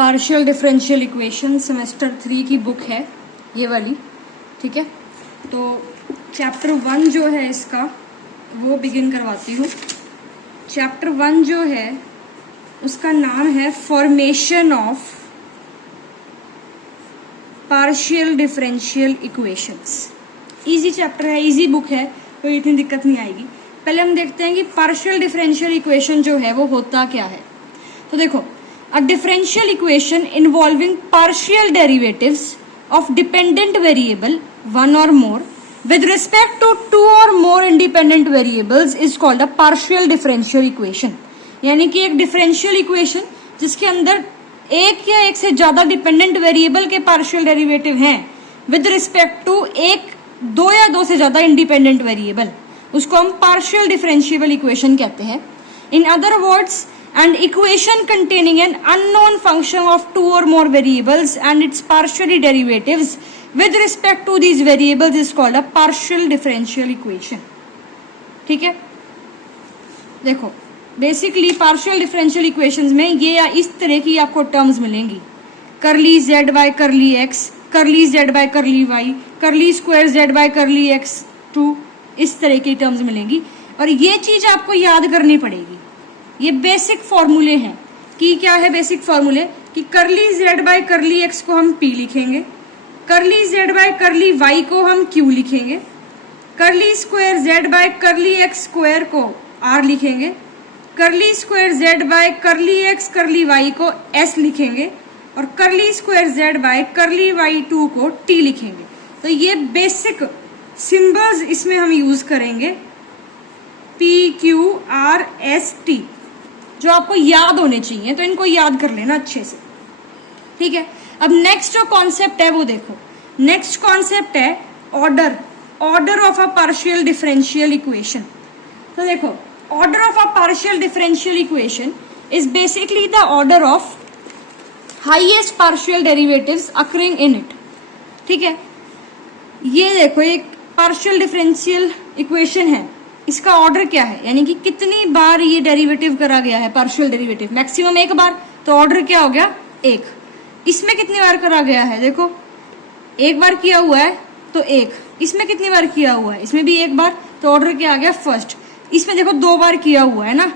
Partial differential equation semester 3 की book है ये वाली, ठीक है। तो चैप्टर 1 जो है इसका वो बिगिन करवाती हूँ। चैप्टर 1 जो है उसका नाम है formation of partial differential equations. Easy chapter है, इजी बुक है, कोई इतनी दिक्कत नहीं आएगी। पहले हम देखते हैं कि पार्शियल डिफरेंशियल इक्वेशन जो है वो होता क्या है। तो देखो, a differential equation involving partial derivatives of dependent variable one or more with respect to two or more independent variables is called a partial differential equation। यानी कि एक डिफरेंशियल इक्वेशन जिसके अंदर एक या एक से ज्यादा डिपेंडेंट वेरिएबल के पार्शियल डेरिवेटिव हैं विद रिस्पेक्ट टू एक, दो या दो से ज्यादा इंडिपेंडेंट वेरिएबल, उसको हम पार्शियल डिफरेंशिएबल इक्वेशन कहते हैं। In other words, an equation containing an unknown function of two or more variables and its partial derivatives with respect to these variables is called a partial differential equation। ठीक है, देखो basically partial differential equations में ये या इस तरह की आपको टर्म्स मिलेंगी, curly z by curly x, curly z by curly y, curly square Z by curly x two, इस तरह की टर्म्स मिलेंगी। और ये चीज आपको याद करनी पड़ेगी। ये बेसिक फॉर्मूले हैं कि क्या है बेसिक फॉर्मूले, कि करली जेड बाय करली एक्स को हम पी लिखेंगे, करली जेड बाय करली वाई को हम क्यू लिखेंगे, curly square Z by curly X square को आर लिखेंगे, curly square Z by curly x curly Y को एस लिखेंगे और curly square Z by curly Y two को टी लिखेंगे। तो ये बेसिक सिंबल्स इसमें हम यूज करेंगे, P Q R S T, जो आपको याद होने चाहिए, तो इनको याद कर लेना अच्छे से, ठीक है। अब नेक्स्ट जो कॉन्सेप्ट है वो देखो, नेक्स्ट कॉन्सेप्ट है order, order of a partial differential equation. तो देखो, order of a partial differential equation is basically the order of highest partial derivatives occurring in it, ठीक है। ये देखो एक पार्शियल डिफरेंशियल इक्वेशन है, इसका ऑर्डर क्या है, यानी कि कितनी बार ये डेरिवेटिव करा गया है, पार्शियल डेरिवेटिव मैक्सिमम एक बार, तो ऑर्डर क्या हो गया एक। इसमें कितनी बार करा गया है, देखो एक बार किया हुआ है तो एक, इसमें कितनी बार किया हुआ है, इसमें भी एक बार, तो ऑर्डर क्या आ गया फर्स्ट। इसमें देखो दो बार किया हुआ है ना,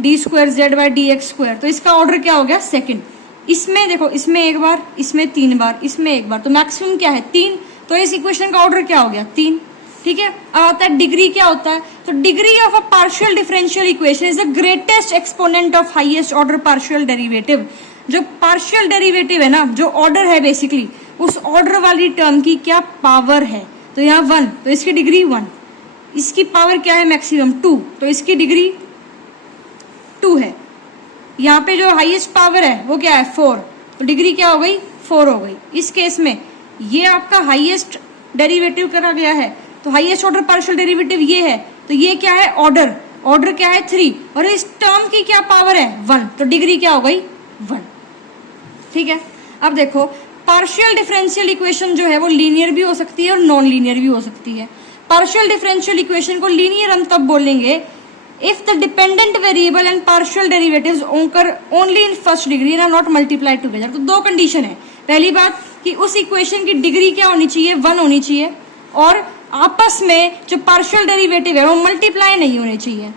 D square Z by D X square, तो इसका ऑर्डर क्या हो गया सेकेंड। इसमें देखो, इसमें एक बार, इसमें तीन बार, इसमें एक बार, तो मैक्सिमम क्या है तीन, तो इस इक्वेशन का ऑर्डर क्या हो गया तीन, ठीक है। अब आता है डिग्री क्या होता है, तो degree of a partial differential equation is the greatest exponent of highest order partial derivative. जो पार्शियल डेरिवेटिव है ना, जो ऑर्डर है बेसिकली, उस ऑर्डर वाली टर्म की क्या पावर है, तो यहाँ 1, तो इसकी डिग्री 1, इसकी पावर क्या है मैक्सिमम 2, तो इसकी डिग्री 2 है। यहाँ पे जो हाईएस्ट पावर है वो क्या है 4, तो डिग्री क्या हो गई 4 हो गई। इस केस में ये आपका हाईएस्ट डेरिवेटिव करा गया है, तो हाईएस्ट ऑर्डर पार्शियल डेरिवेटिव ये है, तो ये क्या है ऑर्डर, ऑर्डर क्या है 3, और इस टर्म की क्या पावर है 1, तो डिग्री क्या हो गई 1, ठीक है। अब देखो पार्शियल डिफरेंशियल इक्वेशन जो है वो लीनियर भी हो सकती है और नॉन लीनियर भी हो सकती है। पार्शियल डिफरेंशियल इक्वेशन को लीनियर हम तब बोलेंगे if the dependent variable and partial derivatives occur only in first degree and are not multiplied together. तो दो कंडीशन है, पहली बात कि उस इक्वेशन की डिग्री क्या होनी चाहिए 1 होनी चाहिए, और आपस में जो पार्शियल डेरिवेटिव है वो मल्टीप्लाई नहीं होने चाहिए।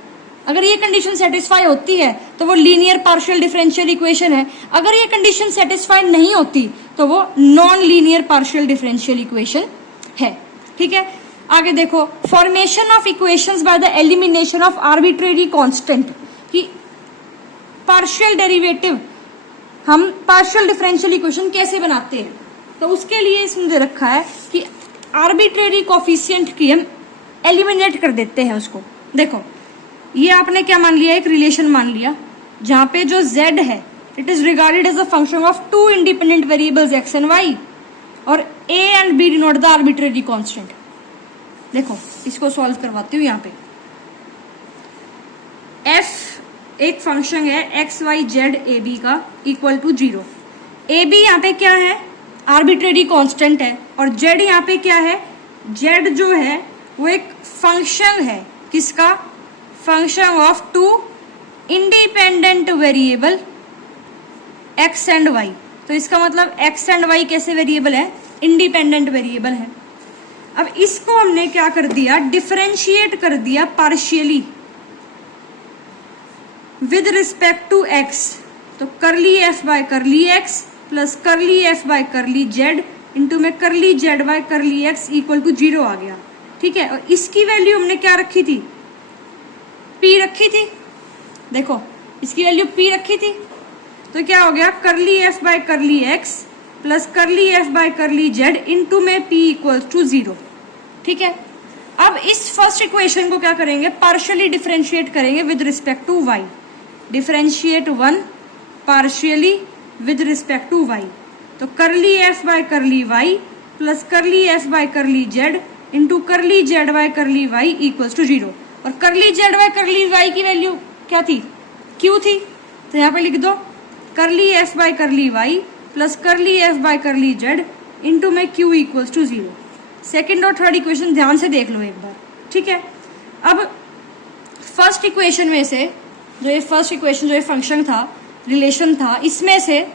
अगर ये कंडीशन सेटिस्फाई होती है तो वो लीनियर पार्शियल डिफरेंशियल इक्वेशन है, अगर ये कंडीशन सेटिस्फाई नहीं होती तो वो non linear partial differential equation है, ठीक है। आगे देखो, formation of equations by the elimination of arbitrary constant, कि पार्शियल डेरिवेटिव हम पार्शियल डिफरेंशियल इक्वेशन कैसे बनाते हैं, तो उसके लिए इसमें दे रखा है कि आर्बिट्रेरी कोफिशिएंट की हम एलिमिनेट कर देते हैं उसको। देखो ये आपने क्या मान लिया, एक रिलेशन मान लिया जहां पे जो z है it is regarded as a function of two independent variables x and y, और a and b denote the arbitrary constant. देखो इसको सॉल्व करवाती हूँ। यहाँ पे f एक फंक्शन है x y z a b का इक्वल टू 0, a b यहाँ पे क्या है आर्बिट्रेरी कांस्टेंट है, और z यहाँ पे क्या है, z जो है वो एक फंक्शन है, किसका, function of two independent variable x and y। तो इसका मतलब x एंड y कैसे वेरिएबल है, इंडिपेंडेंट वेरिएबल है। अब इसको हमने क्या कर दिया, डिफरेंशिएट कर दिया partially with respect to x। तो curly f by curly x plus curly f by curly z into में curly z by curly x equal to 0 आ गया। ठीक है, और इसकी वैल्यू हमने क्या रखी थी, p रखी थी। देखो इसकी वैल्यू p रखी थी, तो क्या हो गया, करली f by curly x plus curly f by curly z into में p इक्वल्स टू 0। ठीक है, अब इस फर्स्ट इक्वेशन को क्या करेंगे, पार्शियली डिफरेंशिएट करेंगे with respect to y। Differentiate 1 partially with respect to y, तो curly f by curly y plus curly f by curly z into curly z by curly y equals to 0। और curly z by curly y की value क्या थी, q थी, तो यहाँ पे लिख दो करली f by curly y plus curly f by curly z into में q इक्वल्स टू 0। सेकेंड और थर्ड इक्वेशन ध्यान से देख लो एक बार। ठीक है, अब फर्स्ट इक्वेशन में से जो ये फर्स्ट इक्वेशन जो ये फंक्शन था, रिलेशन था, इसमें से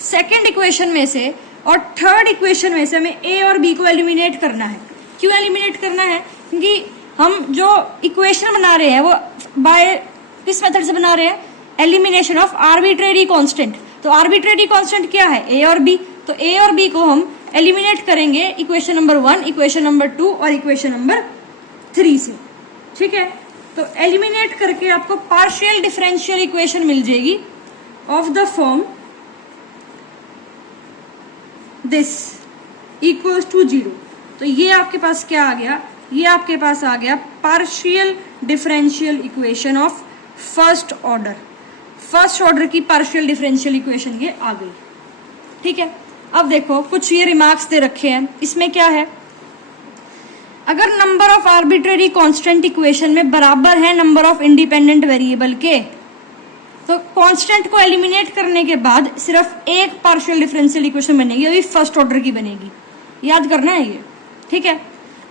सेकेंड इक्वेशन में से और थर्ड इक्वेशन में से हमें a और b को एलिमिनेट करना है। क्यों एलिमिनेट करना है, क्योंकि हम जो इक्वेशन बना रहे हैं वो बाय किस मेथड से बना रहे हैं, एलिमिनेशन ऑफ आर्बिट्रेरी कांस्टेंट। तो आर्बिट्रेरी कांस्टेंट क्या है, a और b। तो a और b को हम एलिमिनेट करेंगे इक्वेशन नंबर 1, इक्वेशन नंबर 2 और इक्वेशन नंबर 3 से। ठीक है, तो एलिमिनेट करके आपको पार्शियल डिफरेंशियल इक्वेशन मिल जाएगी of the form this equals to 0। तो ये आपके पास क्या आ गया, ये आपके पास आ गया partial differential equation of first order. First order की पार्शियल डिफरेंशियल इक्वेशन ये आ गई। ठीक है, अब देखो कुछ ये रिमार्क्स दे रखे हैं, इसमें क्या है, अगर number of arbitrary constant equation में बराबर है नंबर ऑफ इंडिपेंडेंट वेरिएबल के, तो कांस्टेंट को एलिमिनेट करने के बाद सिर्फ एक पार्शियल डिफरेंशियल इक्वेशन बनेगी, अभी फर्स्ट ऑर्डर की बनेगी, याद करना है ये। ठीक है,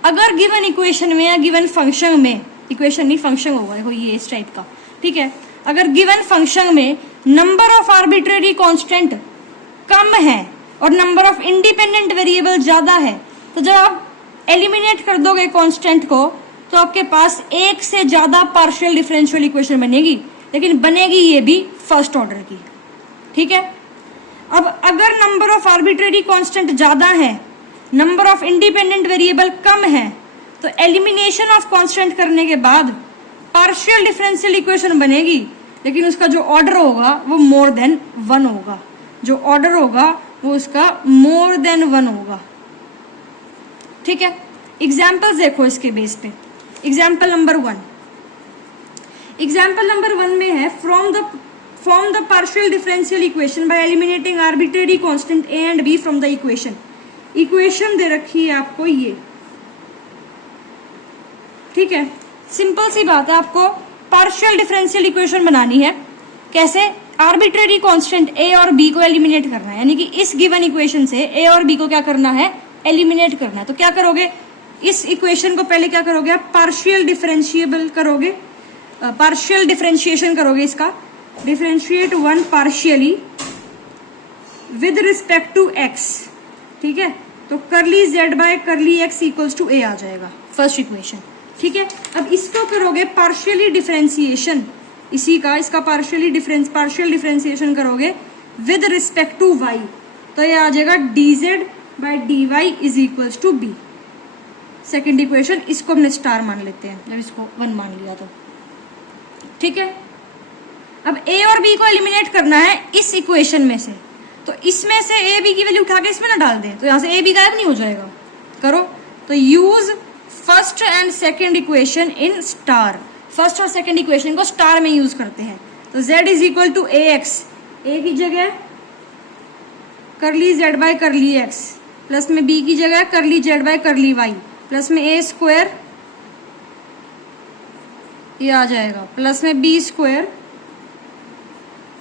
अगर गिवन इक्वेशन में या गिवन फंक्शन में, इक्वेशन नहीं फंक्शन होगा, देखो ये इस टाइप का। ठीक है, अगर गिवन फंक्शन में नंबर ऑफ आर्बिट्रेरी कांस्टेंट कम है और नंबर ऑफ इंडिपेंडेंट वेरिएबल ज्यादा है, तो जब आप एलिमिनेट कर दोगे कांस्टेंट को तो आपके पास एक से ज्यादा पार्शियल डिफरेंशियल इक्वेशन बनेगी, लेकिन बनेगी ये भी फर्स्ट ऑर्डर की। ठीक है, अब अगर नंबर ऑफ आर्बिट्रेरी कांस्टेंट ज्यादा है, नंबर ऑफ इंडिपेंडेंट वेरिएबल कम है, तो एलिमिनेशन ऑफ कांस्टेंट करने के बाद पार्शियल डिफरेंशियल इक्वेशन बनेगी, लेकिन उसका जो ऑर्डर होगा वो मोर देन 1 होगा। जो ऑर्डर होगा वो उसका मोर देन 1 होगा। ठीक है, एग्जाम्पल्स देखो इसके बेस पे। एग्जाम्पल नंबर 1, एग्जाम्पल नंबर 1 में है form the partial differential equation by eliminating arbitrary constant a and b from the equation. Equation दे रखी है आपको ये। ठीक है, सिंपल सी बात है, आपको पार्शियल डिफरेंशियल इक्वेशन बनानी है। कैसे, आर्बिट्रेरी कांस्टेंट a और b को एलिमिनेट करना है, यानी कि इस गिवन इक्वेशन से a और b को क्या करना है, एलिमिनेट करना है। तो क्या करोगे, इस इक्वेशन को पहले क्या करोगे आप, पार्शियल डिफरेंशिएबल करोगे, पार्शियल डिफरेंशिएशन करोगे इसका। Differentiate 1 partially with respect to x। ठीक है, तो curly z by curly x equals to a आ जाएगा फर्स्ट इक्वेशन। ठीक है, अब इसको करोगे पार्शियली डिफरेंशिएशन, इसी का इसका पार्शियल डिफरेंशिएशन करोगे विद रिस्पेक्ट टू y, तो ये आ जाएगा dz by dy is equals to b। Second equation, इसको हमने स्टार मान लेते हैं जब इसको 1 मान लिया तो। ठीक है, अब a और b को एलिमिनेट करना है इस इक्वेशन में से, तो इसमें से a b की वैल्यू उठा के इसमें ना डाल दें, तो यहाँ से a b गायब नहीं हो जाएगा। करो, तो use first and second equation in star. First और सेकेंड इक्वेशन को स्टार में यूज करते हैं। तो z is equal to ax, a की जगह curly z by curly x, plus में b की जगह curly z by curly y, प्लस में a स्क्वायर ये आ जाएगा, प्लस में b स्क्वायर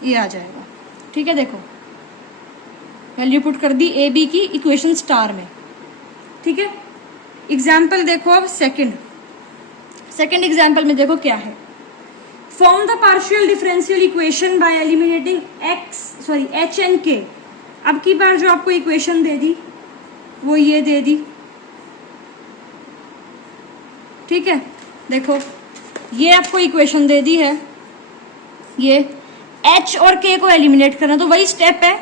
ये आ जाएगा। ठीक है, देखो वैल्यू पुट कर दी a b की इक्वेशन स्टार में। ठीक है, एग्जाम्पल देखो अब सेकेंड एग्जाम्पल में देखो क्या है। Form the partial differential equation by eliminating h and k अब की बार जो आपको इक्वेशन दे दी वो ये दे दी, ठीक है। देखो ये आपको इक्वेशन दे दी है, ये h और k को एलिमिनेट करना, तो वही स्टेप है।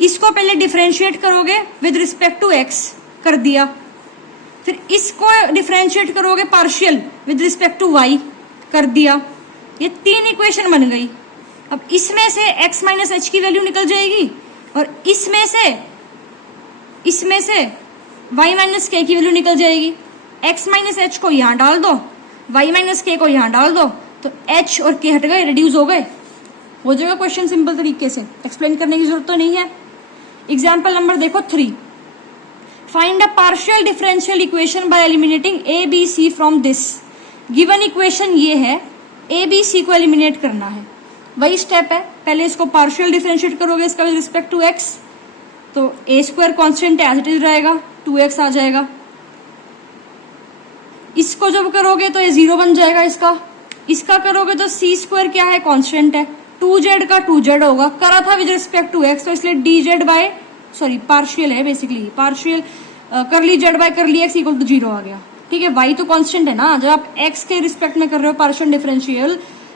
इसको पहले डिफरेंशिएट करोगे विद रिस्पेक्ट टू x, कर दिया। फिर इसको डिफरेंशिएट करोगे partial with respect to y, कर दिया। ये 3 इक्वेशन बन गई। अब इसमें से x माइनस एच की वैल्यू निकल जाएगी और इसमें से y माइनस के की वैल्यू निकल जाएगी। x माइनस एच को यहां डाल दो, y माइनस के को यहां डाल दो, तो h और k हट गए, रिड्यूस हो गए, हो जाएगा क्वेश्चन सिंपल तरीके से, एक्सप्लेन करने की जरूरत तो नहीं है। एग्जाम्पल नंबर देखो 3, find a partial differential equation by eliminating a b c from this. Given equation ये है, ए बी सी को एलिमिनेट करना है, वही स्टेप है। पहले इसको पार्शियल डिफरेंशिएट करोगे इसका विद रिस्पेक्ट टू x, तो a square constant as it is रहेगा, 2x आ जाएगा। इसको जब करोगे तो ये 0 बन जाएगा इसका करोगे तो सी स्क्वायर क्या है, कॉन्स्टेंट है, 2z का 2z होगा, करा था विद रिस्पेक्ट टू x, तो इसलिए dz बाय पार्शियल है basically, partial curly z by curly x equal to 0 आ गया, ठीक है। y तो कांस्टेंट है ना, जब आप x के रिस्पेक्ट में कर रहे हो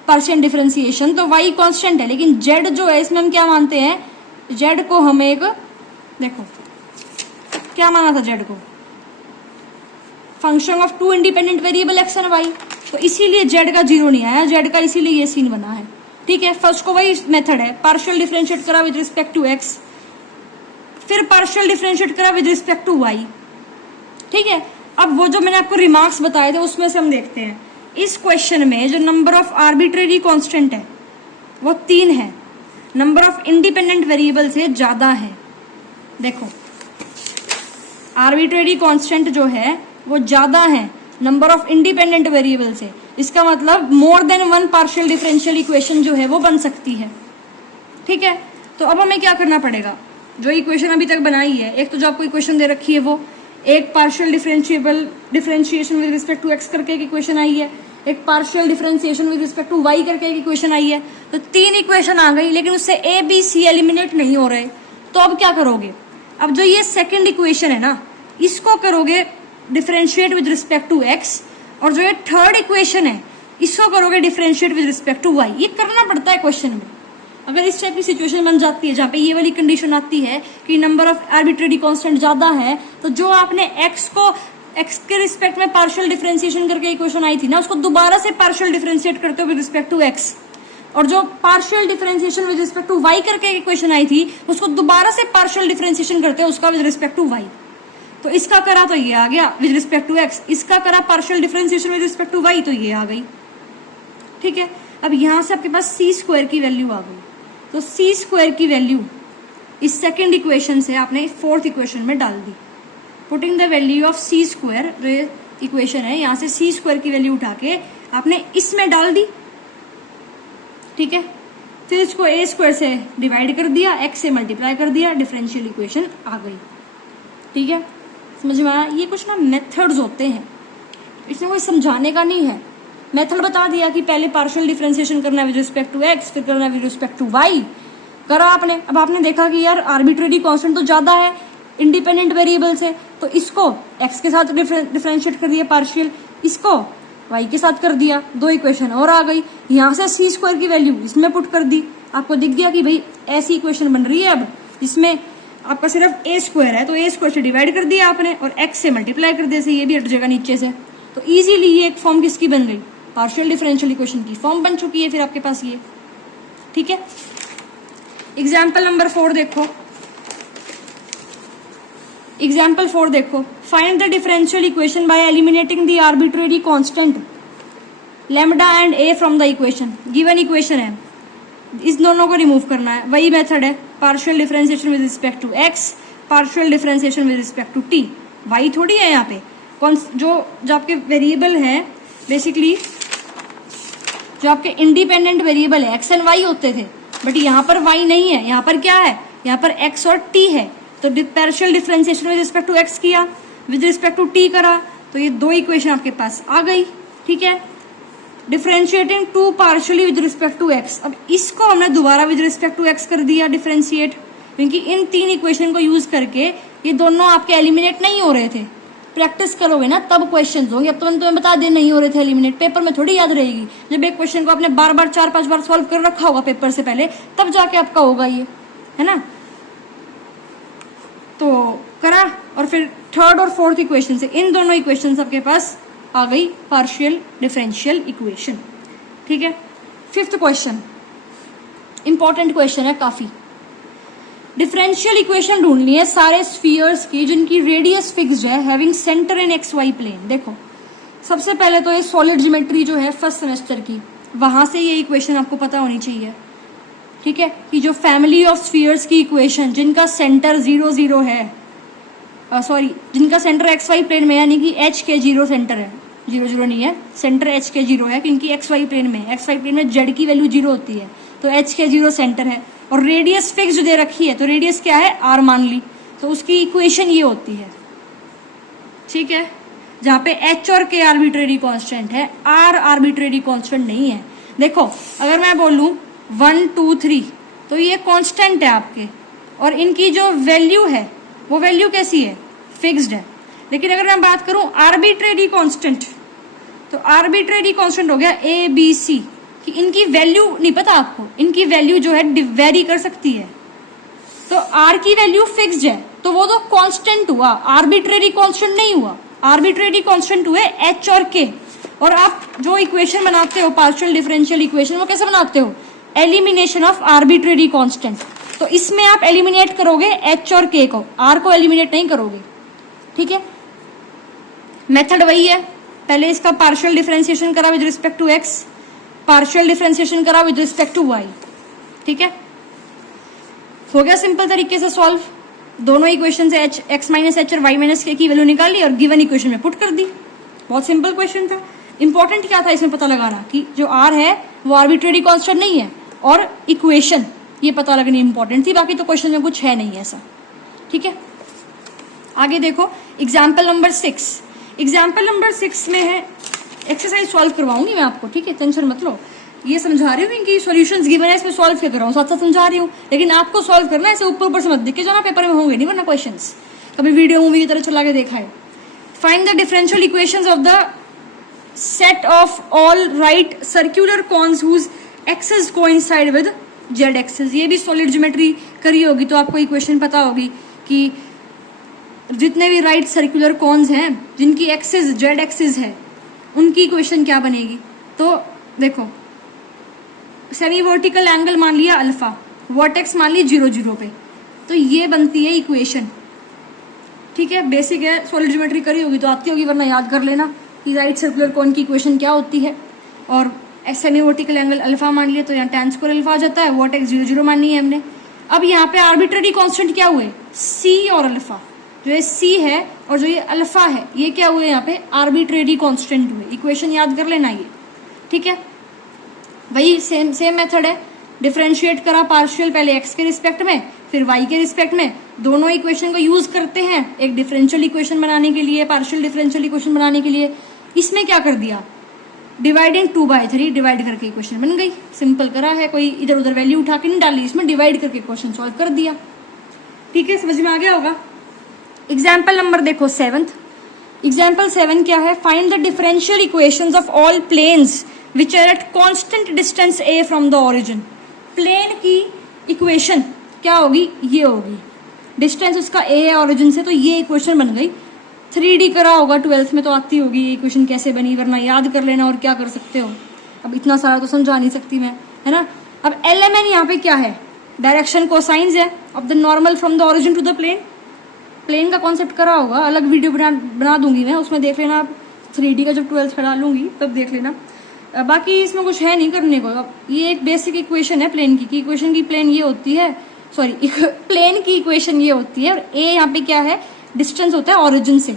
पार्शियल डिफरेंशिएशन, तो y कांस्टेंट है, लेकिन z जो है इसमें हम क्या मानते हैं, z को हम एक, देखो क्या माना था z को, function of 2 independent variable x and y, तो इसीलिए z का 0 नहीं आया, z का इसीलिए ये सीन बना है, ठीक है। फर्स्ट को वही मेथड है, पार्शियल डिफरेंशिएट करा विद रिस्पेक्ट टू x, फिर पार्शियल डिफरेंशिएट करा विद रिस्पेक्ट टू y, ठीक है। अब वो जो मैंने आपको रिमार्क्स बताए थे उसमें से हम देखते हैं, इस क्वेश्चन में जो नंबर ऑफ आर्बिट्रेरी कांस्टेंट है वो 3 है, नंबर ऑफ इंडिपेंडेंट वेरिएबल से ज्यादा है। देखो आर्बिट्रेरी कांस्टेंट जो है वो ज्यादा है नंबर ऑफ इंडिपेंडेंट वेरिएबल से, इसका मतलब more than 1 partial differential equation जो है वो बन सकती है, ठीक है। तो अब हमें क्या करना पड़ेगा, जो इक्वेशन अभी तक बनाई है, एक तो जो आपको इक्वेशन दे रखी है वो, एक partial differentiation with respect to x करके एक इक्वेशन आई है, एक partial differentiation with respect to y करके एक इक्वेशन आई है, तो 3 इक्वेशन आ गई, लेकिन उससे a b c एलिमिनेट नहीं हो रहे। तो अब क्या करोगे, अब जो ये सेकंड इक्वेशन है ना, इसको करोगे differentiate with respect to x, और जो ये थर्ड इक्वेशन है इसको करोगे differentiate with respect to y। ये करना पड़ता है क्वेश्चन में। अगर इस टाइप की सिचुएशन बन जाती है जहाँ पे ये वाली कंडीशन आती है कि नंबर ऑफ आर्बिट्रेरी कांस्टेंट ज्यादा है, तो जो आपने x के रिस्पेक्ट में पार्शियल डिफरेंशिएशन करके इक्वेशन आई थी ना, उसको दोबारा से पार्शियल डिफरेंशिएट करते हो विद रिस्पेक्ट टू x, और जो partial differentiation with respect to y करके इक्वेशन आई थी उसको दोबारा से पार्शियल डिफरेंशिएशन करते हो उसका विद रिस्पेक्ट टू y। तो इसका करा तो ये आ गया विद रिस्पेक्ट टू x, इसका करा partial differentiation with respect to y, तो ये आ गई, ठीक है। अब यहां से आपके पास सी स्क्वायर की वैल्यू आ गई, तो सी स्क्वायर की वैल्यू इस सेकंड इक्वेशन से आपने फोर्थ इक्वेशन में डाल दी। Putting the value of c square, जो इक्वेशन है यहाँ से सी स्क्वायर की वैल्यू उठा के आपने इसमें डाल दी, ठीक है। फिर इसको ए स्क्वायर से डिवाइड कर दिया, एक्स से मल्टीप्लाई कर दिया, डिफरेंशियल इक्वेशन आ गई, ठीक है। समझ में आया? ये कुछ ना मेथड्स होते हैं, इसमें कोई समझाने का नहीं है। मेथड बता दिया कि पहले पार्शियल डिफरेंशिएशन करना है विद रिस्पेक्ट टू एक्स, फिर करना है विद रिस्पेक्ट टू वाई, करा आपने। अब आपने देखा कि यार आर्बिट्रेरी कांस्टेंट तो ज्यादा है इंडिपेंडेंट वेरिएबल से, तो इसको एक्स के साथ डिफरेंशिएट कर दिया पार्शियल, इसको वाई के साथ कर दिया, 2 इक्वेशन और आ गई। यहाँ से सी स्क्वायर की वैल्यू इसमें पुट कर दी, आपको दिख गया कि भाई ऐसी इक्वेशन बन रही है। अब इसमें आपका सिर्फ ए स्क्वायर है, तो ए स्क्वायर से डिवाइड कर दिया आपने और एक्स से मल्टीप्लाई कर दिया, ये भी हट जाएगा नीचे से। तो इजीली ये एक फॉर्म किसकी बन गई, पार्शियल डिफरेंशियल इक्वेशन की फॉर्म बन चुकी है फिर आपके पास ये, ठीक है। एग्जाम्पल नंबर 4 देखो, एग्जाम्पल 4 देखो, find the differential equation by eliminating the arbitrary constant lambda and A from the equation. Given equation है, इस दोनों को रिमूव करना है, वही मेथड है, partial differentiation with respect to x, partial differentiation with respect to t. Y थोड़ी है यहाँ पे, जो आपके वेरिएबल है बेसिकली, जो आपके इंडिपेंडेंट वेरिएबल है एक्स एंड वाई होते थे, बट यहाँ पर वाई नहीं है, यहाँ पर क्या है, यहाँ पर एक्स और टी है। तो partial differentiation with respect to x किया, विद रिस्पेक्ट टू टी करा, तो ये 2 इक्वेशन आपके पास आ गई, ठीक है। Differentiating 2 partially with respect to x, अब इसको हमने दोबारा विद रिस्पेक्ट टू एक्स कर दिया डिफरेंशिएट, क्योंकि इन 3 इक्वेशन को यूज करके ये दोनों आपके एलिमिनेट नहीं हो रहे थे। प्रैक्टिस करोगे ना तब क्वेश्चन होंगे। अब तो तुम्हें बता दें नहीं हो रहे थे एलिमिनेट, पेपर में थोड़ी याद रहेगी। जब एक क्वेश्चन को आपने बार बार 4-5 बार सॉल्व कर रखा होगा पेपर से पहले, तब जाके आपका होगा ये, है ना। तो करा, और फिर थर्ड और फोर्थ इक्वेशन से इन दोनों इक्वेशन आपके पास आ गई पार्शियल डिफरेंशियल इक्वेशन। ठीक है। फिफ्थ क्वेश्चन इंपॉर्टेंट क्वेश्चन है काफी। डिफरेंशियल इक्वेशन ढूंढनी है सारे स्फीयर्स की जिनकी रेडियस फिक्स्ड है, हैविंग सेंटर इन एक्स वाई प्लेन। देखो सबसे पहले तो ये सॉलिड ज्योमेट्री जो है फर्स्ट सेमेस्टर की, वहां से ये इक्वेशन आपको पता होनी चाहिए। ठीक है, कि जो फैमिली ऑफ स्फीयर्स की इक्वेशन जिनका सेंटर 0 0 है, सॉरी जिनका सेंटर एक्स वाई प्लेन में, यानी कि एच के 0 सेंटर है, 0 0 नहीं है, सेंटर एच के 0 है क्योंकि एक्स वाई प्लेन में, एक्स वाई प्लेन में जेड की वैल्यू 0 होती है, तो एच के 0 सेंटर है और रेडियस फिक्स दे रखी है, तो रेडियस क्या है आर मान ली, तो उसकी इक्वेशन ये होती है। ठीक है, जहां पे एच और के आर्बिट्रेरी कांस्टेंट है, आर आर्बिट्रेरी कांस्टेंट नहीं है। देखो अगर मैं बोलूं 1 2 3 तो ये कांस्टेंट है आपके, और इनकी जो वैल्यू है वो वैल्यू कैसी है, फिक्स्ड है। लेकिन अगर मैं बात करूं आर्बिट्रेरी कांस्टेंट, तो आर्बिट्रेरी कांस्टेंट हो गया ए बी सी, कि इनकी वैल्यू नहीं पता आपको, इनकी वैल्यू जो है वेरी कर सकती है। तो आर की वैल्यू फिक्स्ड है, तो वो तो कांस्टेंट हुआ, आर्बिट्रेरी कांस्टेंट नहीं हुआ। आर्बिट्रेरी कांस्टेंट हुए एच और के। और आप जो इक्वेशन बनाते हो पार्शियल डिफरेंशियल इक्वेशन, वो कैसे बनाते हो, एलिमिनेशन ऑफ आर्बिट्रेरी कांस्टेंट। तो इसमें आप एलिमिनेट करोगे एच और के को, आर को एलिमिनेट नहीं करोगे। ठीक है, मेथड वही है, पहले इसका पार्शियल डिफरेंशिएशन करा with respect to x, partial differentiation करा विद रिस्पेक्ट टू वाई। ठीक है, हो गया सिंपल तरीके से सॉल्व। दोनों इक्वेशन से एच एक्स माइनस एच और वाई माइनस के की वैल्यू निकाली और गिवन इक्वेशन में पुट कर दी। बहुत सिंपल क्वेश्चन था। इंपॉर्टेंट क्या था इसमें पता लगाना कि जो आर है वो आर्बिट्रेरी कांस्टेंट नहीं है, और इक्वेशन ये पता लगनी इंपॉर्टेंट थी, बाकी तो क्वेश्चन में कुछ है नहीं ऐसा। ठीक है, आगे देखो एग्जाम्पल नंबर 6। एग्जाम्पल नंबर 6 में है एक्सरसाइज सॉल्व करवाऊंगी मैं आपको। ठीक है, टेंशन मत लो, ये समझा रही हूँ कि सॉल्यूशंस गिवन है, इसमें सॉल्व क्या कर रहा हूँ, साथ साथ समझा रही हूँ। लेकिन आपको सॉल्व करना है, ऐसे ऊपर ऊपर से मत देख के जाना, पेपर में होंगे नहीं वरना क्वेश्चंस। कभी वीडियो मूवी की तरह चला के देखा है। Find the differential equations of the set of all right circular cones whose axes coincide with z axes. ये भी सॉलिड ज्योमेट्री करी होगी तो आपको इक्वेशन पता होगी कि जितने भी राइट सर्कुलर कॉन्स हैं जिनकी एक्सिस जेड एक्सिस है, उनकी इक्वेशन क्या बनेगी। तो देखो सेमी वर्टिकल एंगल मान लिया अल्फा, वर्टेक्स मान ली 0 0 पे, तो ये बनती है इक्वेशन। ठीक है, बेसिक है, सॉलिड ज्योमेट्री करी होगी तो आती होगी, वरना याद कर लेना कि राइट सर्कुलर कॉन की इक्वेशन क्या होती है। और सेमी वर्टिकल एंगल अल्फा मान लिया तो यहाँ tan स्क्वायर अल्फा आ जाता है, वर्टेक्स 0 0 माननी है हमने। अब यहाँ पे आर्बिट्रेरी कांस्टेंट क्या हुए, सी और अल्फा। जो ये सी है और जो ये अल्फा है, ये क्या हुए यहाँ पे आर्बिट्रेरी कांस्टेंट हुए। इक्वेशन याद कर लेना ये। ठीक है, वही सेम मेथड है, डिफरेंशिएट करा पार्शियल, पहले एक्स के रिस्पेक्ट में फिर वाई के रिस्पेक्ट में, दोनों इक्वेशन को यूज करते हैं एक डिफरेंशियल इक्वेशन बनाने के लिए, पार्शियल डिफरेंशियल इक्वेशन बनाने के लिए। इसमें क्या कर दिया, डिवाइडिंग 2/3 डिवाइड करके इक्वेशन बन गई। सिंपल करा है, कोई इधर उधर वैल्यू उठा के नहीं डाली, इसमें डिवाइड करके क्वेश्चन सॉल्व कर दिया। ठीक है, समझ में आ गया होगा। एग्जाम्पल नंबर देखो 7th। एग्जाम्पल 7 क्या है, find the differential equations of all planes which are at constant distance a from the origin. Plane की इक्वेशन क्या होगी, ये होगी, डिस्टेंस उसका a है ओरिजिन से, तो ये इक्वेशन बन गई। 3D करा होगा 12th में तो आती होगी ये इक्वेशन कैसे बनी, वरना याद कर लेना और क्या कर सकते हो। अब इतना सारा तो समझा नहीं सकती मैं, है ना। अब LMN यहाँ पे क्या है, डायरेक्शन कोसाइंस है of the normal from the origin to the plane. Plane का कॉन्सेप्ट करा होगा, अलग वीडियो बना दूंगी मैं, उसमें देख लेना। 3D का जब 12th का डालूंगी तब देख लेना। बाकी इसमें कुछ है नहीं करने को। अब ये एक बेसिक इक्वेशन है प्लेन की, इक्वेशन की प्लेन ये होती है, सॉरी प्लेन की इक्वेशन ये होती है, और ए यहाँ पे क्या है, डिस्टेंस होता है ओरिजिन से।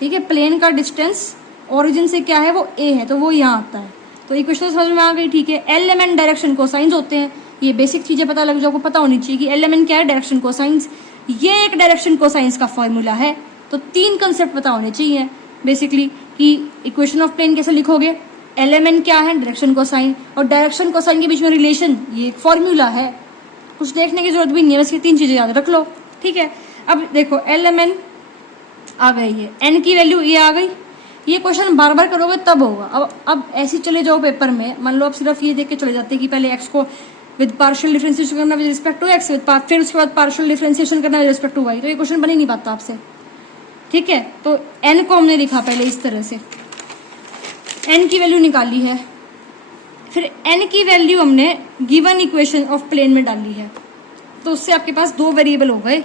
ठीक है, प्लेन का डिस्टेंस ओरिजिन से क्या है, वो ए है, तो वो यहाँ आता है। तो इक्वेशन समझ में आ गई। ठीक है, LMN डायरेक्शन कोसाइंस होते हैं, ये बेसिक चीजें पता लग जाओ, पता होनी चाहिए कि LMN क्या है, डायरेक्शन कोसाइंस। ये एक डायरेक्शन कोसाइंस का फॉर्मूला है। तो 3 कंसेप्ट पता होने चाहिए बेसिकली, कि इक्वेशन ऑफ प्लेन कैसे लिखोगे, LMN क्या है, डायरेक्शन कोसाइन, और डायरेक्शन कोसाइन के बीच में रिलेशन, ये एक फॉर्मूला है। कुछ देखने की जरूरत भी नहीं है, बस ये 3 चीजें याद रख लो, ठीक है। अब देखो LMN आ गई है, n की वैल्यू ये आ गई। ये क्वेश्चन बार बार करोगे तब होगा। अब ऐसे चले जाओ पेपर में, मान लो आप सिर्फ ये देख के चले जाते हैं कि पहले x को विद पार्शियल डिफरेंशिएशन करना विद रिस्पेक्ट टू x, फिर उसके बाद पार्शियल डिफरेंशिएशन करना विद रिस्पेक्ट टू y, तो ये क्वेश्चन बन ही नहीं पाता आपसे, ठीक है। तो n को हमने लिखा पहले इस तरह से, n की वैल्यू निकाली है, फिर n की वैल्यू हमने गिवन इक्वेशन ऑफ प्लेन में डाली है, तो उससे आपके पास 2 वेरिएबल हो गए,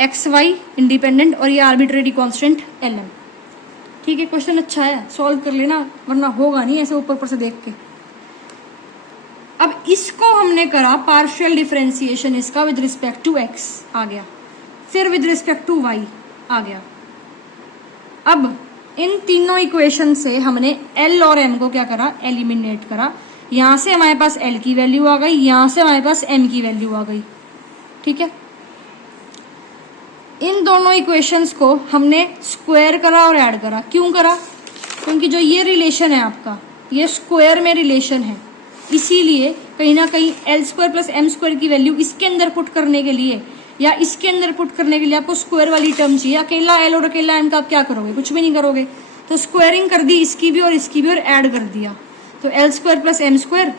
एक्स वाई इंडिपेंडेंट और ये आर्बिट्रेरी कांस्टेंट LM, ठीक है। क्वेश्चन अच्छा है, सॉल्व कर लेना, वरना होगा नहीं ऐसे ऊपर से देख के। अब इसको हमने करा पार्शियल डिफरेंशिएशन इसका विद रिस्पेक्ट टू x आ गया, फिर विद रिस्पेक्ट टू y आ गया। अब इन तीनों इक्वेशन से हमने L और M को क्या करा, एलिमिनेट करा। यहां से हमारे पास L की वैल्यू आ गई, यहां से हमारे पास M की वैल्यू आ गई, ठीक है। इन दोनों इक्वेशंस को हमने स्क्वायर करा और ऐड करा। क्यों करा? क्योंकि जो ये रिलेशन है आपका, ये स्क्वायर में रिलेशन है, इसीलिए कहीं ना कहीं L² प्लस M² की वैल्यू इसके अंदर पुट करने के लिए या इसके अंदर पुट करने के लिए आपको स्क्वायर वाली टर्म चाहिए। अकेला L और अकेला M का आप क्या करोगे, कुछ भी नहीं करोगे। तो स्क्वायरिंग कर दी इसकी भी और इसकी भी और ऐड कर दिया, तो L² plus M²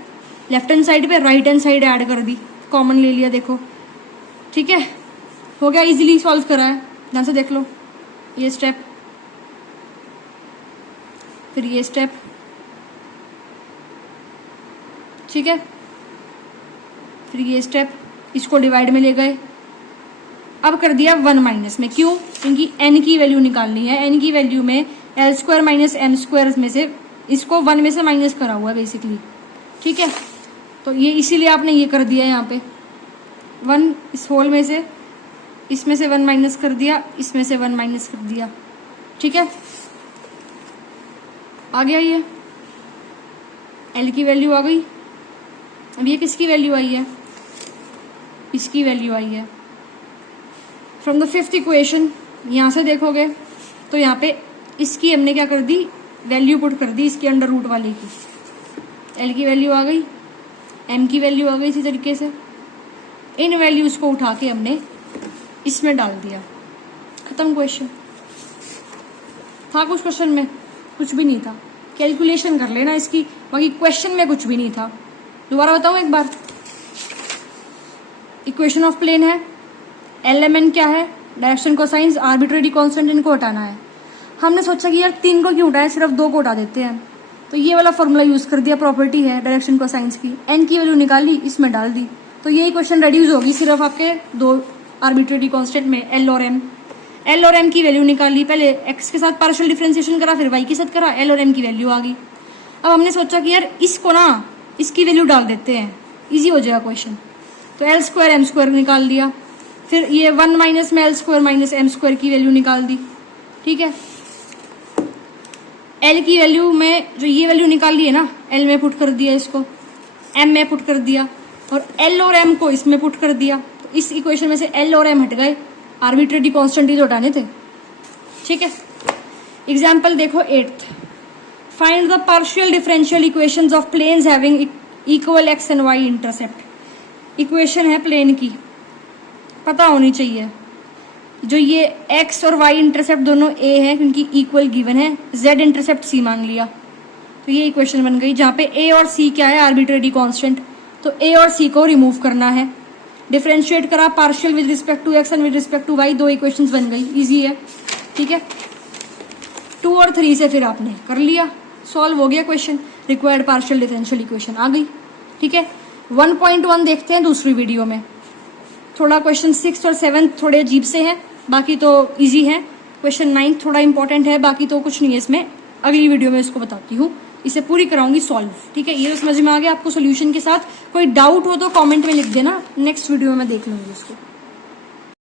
left hand side पे, राइट हैंड साइड ऐड कर दी, कॉमन ले लिया, देखो, ठीक है, हो गया, इजीली सॉल्व करा है। ध्यान से देख लो, ये स्टेप, फिर ये स्टेप, ठीक है, फिर ये स्टेप, इसको डिवाइड में ले गए। अब कर दिया 1 माइनस में, क्यों? क्योंकि n की वैल्यू निकालनी है। n की वैल्यू में L² माइनस M² में से इसको 1 में से माइनस करा हुआ है बेसिकली, ठीक है। तो ये इसीलिए आपने ये कर दिया, यहाँ पे 1 इस होल में से, इसमें से 1 माइनस कर दिया, इसमें से 1 माइनस कर दिया, ठीक है। आ गया ये L की वैल्यू आ गई। अब ये किसकी वैल्यू आई है, इसकी वैल्यू आई है। फ्रॉम द 5th इक्वेशन यहाँ से देखोगे तो यहाँ पे इसकी हमने क्या कर दी, वैल्यू पुट कर दी इसकी अंडर रूट वाले की। L की वैल्यू आ गई, M की वैल्यू आ गई, इसी तरीके से इन वैल्यूज को उठा के हमने इसमें डाल दिया, खत्म क्वेश्चन। था कुछ क्वेश्चन में? कुछ भी नहीं था। कैलकुलेशन कर लेना इसकी, बाकी क्वेश्चन में कुछ भी नहीं था। दोबारा बताऊं एक बार, इक्वेशन ऑफ प्लेन है, LMN क्या है, डायरेक्शन कोसाइंस, आर्बिट्रेरी कांस्टेंट, इनको हटाना है। हमने सोचा कि यार 3 को क्यों उठाए, सिर्फ 2 को उठा देते हैं, तो ये वाला फॉर्मूला यूज कर दिया, प्रॉपर्टी है डायरेक्शन कोसाइंस की। n की वैल्यू निकाली, इसमें डाल दी, तो ये इक्वेशन रेड्यूस होगी सिर्फ आपके 2 आर्बिट्रेरी कांस्टेंट में, L और M। L और M की वैल्यू निकाली, पहले x के साथ पार्शियल डिफरेंशिएशन करा, फिर y के साथ करा, L और M की वैल्यू आ गई। अब हमने सोचा कि यार इसको ना इसकी वैल्यू डाल देते हैं, इजी हो जाएगा क्वेश्चन। तो L² M² निकाल दिया, फिर ये 1 माइनस में L² माइनस M² की वैल्यू निकाल दी, ठीक है। L की वैल्यू में जो ये वैल्यू निकाल ली है ना, L में पुट कर दिया, इसको M में पुट कर दिया, और L और M को इसमें पुट कर दिया। तो इस इक्वेशन में से L और M हट गए, आर्बिट्रेरी कांस्टेंट ही तो हटाने थे, ठीक है। एग्जाम्पल देखो 8th, find the partial differential equations of planes having equal x and y intercept. Equation है प्लेन की, पता होनी चाहिए। जो ये x और y इंटरसेप्ट दोनों a है, क्योंकि इक्वल गिवन है, z इंटरसेप्ट c मांग लिया, तो ये इक्वेशन बन गई, जहाँ पे a और c क्या है, आर्बिट्रेरी कांस्टेंट। तो a और c को रिमूव करना है, डिफरेंशिएट करा, partial with respect to x and with respect to y, 2 equations बन गई, इजी है, ठीक है। 2 और 3 से फिर आपने कर लिया, सॉल्व हो गया question, required partial differential equation आ गई, ठीक है। 1.1 देखते हैं दूसरी वीडियो में। थोड़ा क्वेश्चन 6 और 7 थोड़े अजीब से हैं, बाकी तो इजी है। क्वेश्चन 9 थोड़ा इंपॉर्टेंट है, बाकी तो कुछ नहीं है इसमें, अगली वीडियो में इसको बताती हूँ, इसे पूरी कराऊंगी सॉल्व, ठीक है। ये तो समझ में आ गया आपको सोल्यूशन के साथ। कोई डाउट हो तो कमेंट में लिख देना, नेक्स्ट वीडियो में मैं देख लूंगी इसको।